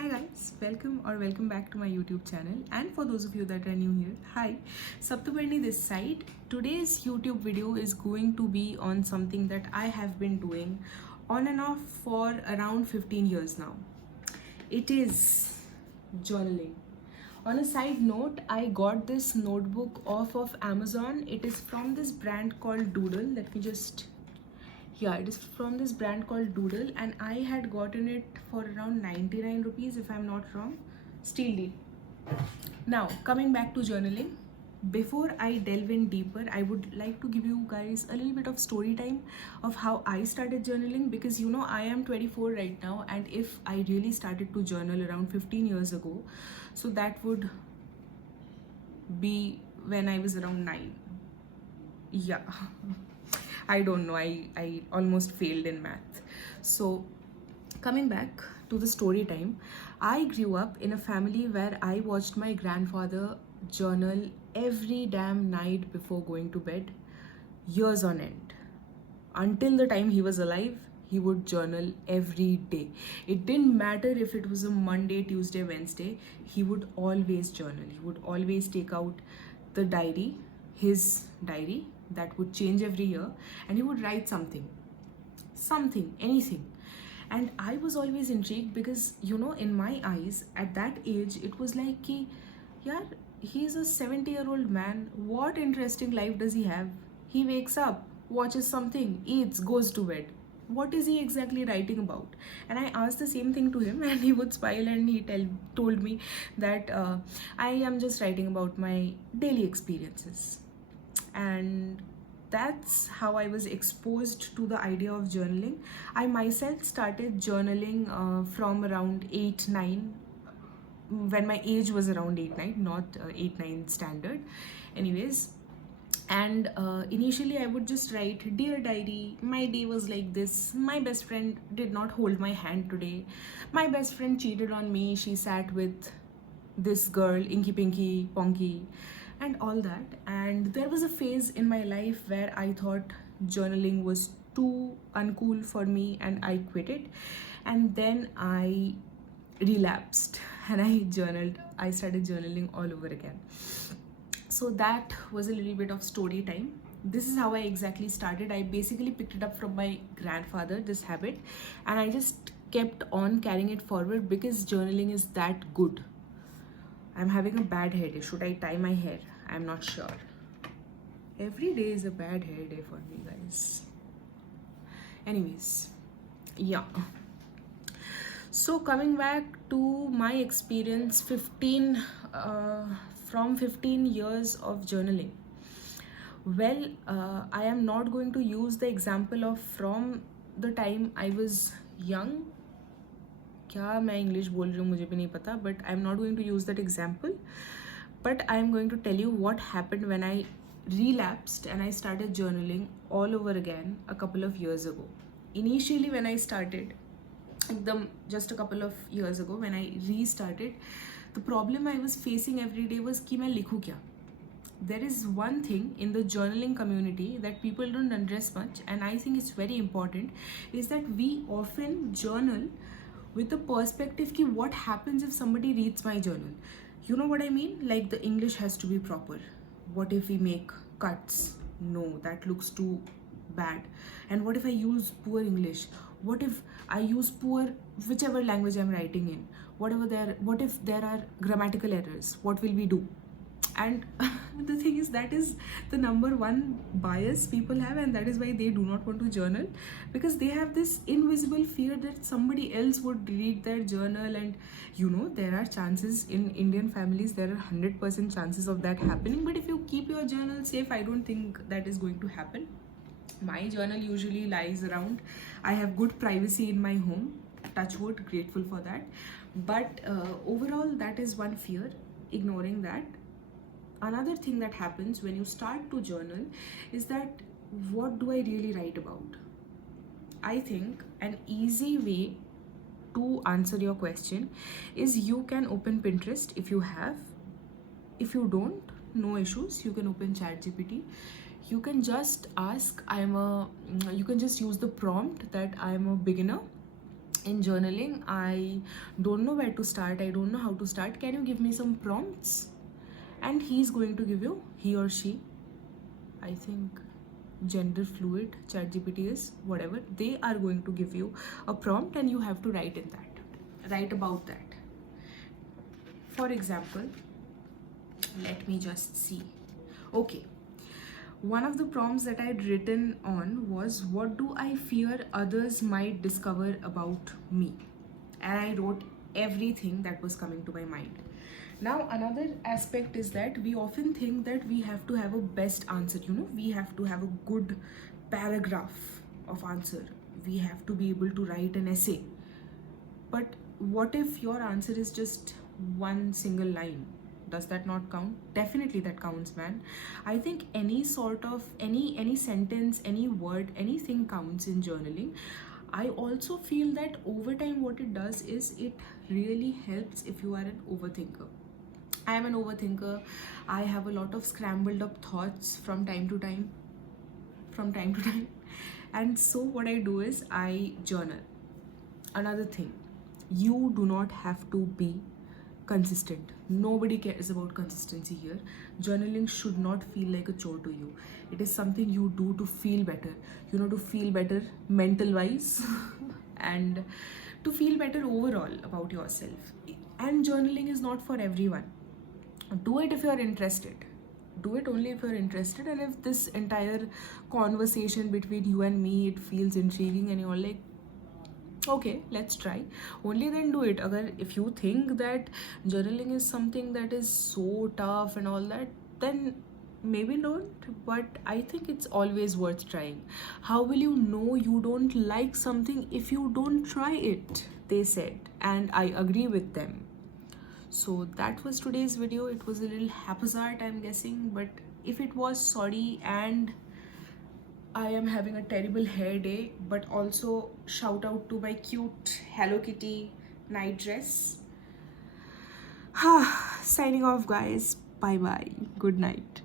Hi guys, welcome back to my YouTube channel, and for those of you that are new here, hi, Saptaparni this side. Today's YouTube video is going to be on something that I have been doing on and off for around 15 years now. It is journaling. On a side note, I got this notebook off of Amazon. It is from this brand called Doodle. It is from this brand called Doodle, and I had gotten it for around 99 rupees if I'm not wrong. Steal deal. Now, coming back to journaling, before I delve in deeper, I would like to give you guys a little bit of story time of how I started journaling, because I am 24 right now, and if I really started to journal around 15 years ago, so that would be when I was around 9. Yeah. I don't know, I almost failed in math. So coming back to the story time, I grew up in a family where I watched my grandfather journal every damn night before going to bed, years on end. Until the time he was alive, he would journal every day. It didn't matter if it was a Monday, Tuesday, Wednesday, he would always journal. He would always take out the diary, his diary, that would change every year, and he would write something, anything. And I was always intrigued because, in my eyes, at that age, it was like, yeah, he's a 70-year-old man. What interesting life does he have? He wakes up, watches something, eats, goes to bed. What is he exactly writing about? And I asked the same thing to him, and he would smile, and he told me that I am just writing about my daily experiences. And that's how I was exposed to the idea of journaling. I myself started journaling from around 8 9, when my age was around 8 9, not 8 9 standard. Anyways, and initially I would just write, "Dear diary, my day was like this. My best friend did not hold my hand today. My best friend cheated on me. She sat with this girl, Inky Pinky Ponky," and all that. And there was a phase in my life where I thought journaling was too uncool for me, and I quit it. And then I relapsed and I started journaling all over again. So that was a little bit of story time. This is how I exactly started. I basically picked it up from my grandfather, this habit, and I just kept on carrying it forward because journaling is that good. I'm having a bad hair day. Should I tie my hair? I'm not sure. Every day is a bad hair day for me, guys. Anyways, yeah. So coming back to my experience, from 15 years of journaling. Well, I am not going to use the example of from the time I was young. क्या मैं English बोल रही हूँ मुझे भी नहीं पता, but I'm not going to use that example. But I'm going to tell you what happened when I relapsed and I started journaling all over again a couple of years ago. Initially, when I started, just a couple of years ago, when I restarted, the problem I was facing every day was कि मैं लिखूँ क्या? There is one thing in the journaling community that people don't address much, and I think it's very important, is that we often journal with the perspective ki what happens if somebody reads my journal. You know what I mean? Like the English has to be proper. What if we make cuts? No, that looks too bad. And what if I use poor English? What if I use poor whichever language I'm writing in? What if there are grammatical errors? What will we do? And the thing is, that is the number one bias people have, and that is why they do not want to journal, because they have this invisible fear that somebody else would read their journal. And there are chances in Indian families, there are 100% chances of that happening, but if you keep your journal safe, I don't think that is going to happen. My journal usually lies around. I have good privacy in my home, touch wood, grateful for that. But overall, that is one fear. Ignoring that, another thing that happens when you start to journal is that, what do I really write about? I think an easy way to answer your question is you can open Pinterest if you have. If you don't, no issues. You can open ChatGPT. You can just ask, you can just use the prompt that I am a beginner in journaling, I don't know where to start, I don't know how to start. Can you give me some prompts? And he's going to give you, he or she, I think gender fluid, ChatGPT is, whatever, they are going to give you a prompt and you have to write in that, write about that. For example, let me just see. Okay, one of the prompts that I'd written on was, what do I fear others might discover about me? And I wrote everything that was coming to my mind. Now, another aspect is that we often think that we have to have a best answer, we have to have a good paragraph of answer. We have to be able to write an essay. But what if your answer is just one single line? Does that not count? Definitely that counts, man. I think any sort of any sentence, any word, anything counts in journaling. I also feel that over time what it does is it really helps if you are an overthinker. I am an overthinker. I have a lot of scrambled up thoughts from time to time. And so what I do is I journal. Another thing, you do not have to be consistent. Nobody cares about consistency here. Journaling should not feel like a chore to you. It is something you do to feel better, to feel better mental wise and to feel better overall about yourself. And journaling is not for everyone. Do it if you're interested. Do it only if you're interested, and if this entire conversation between you and me, it feels intriguing and you're like, okay, let's try, only then do it. If you think that journaling is something that is so tough and all that, then maybe don't. But I think it's always worth trying. How will you know you don't like something if you don't try it? They said, and I agree with them. So that was today's video. It was a little haphazard, I'm guessing, but if it was, sorry. And I am having a terrible hair day, but also shout out to my cute Hello Kitty night dress. Signing off, guys. Bye bye. Good night.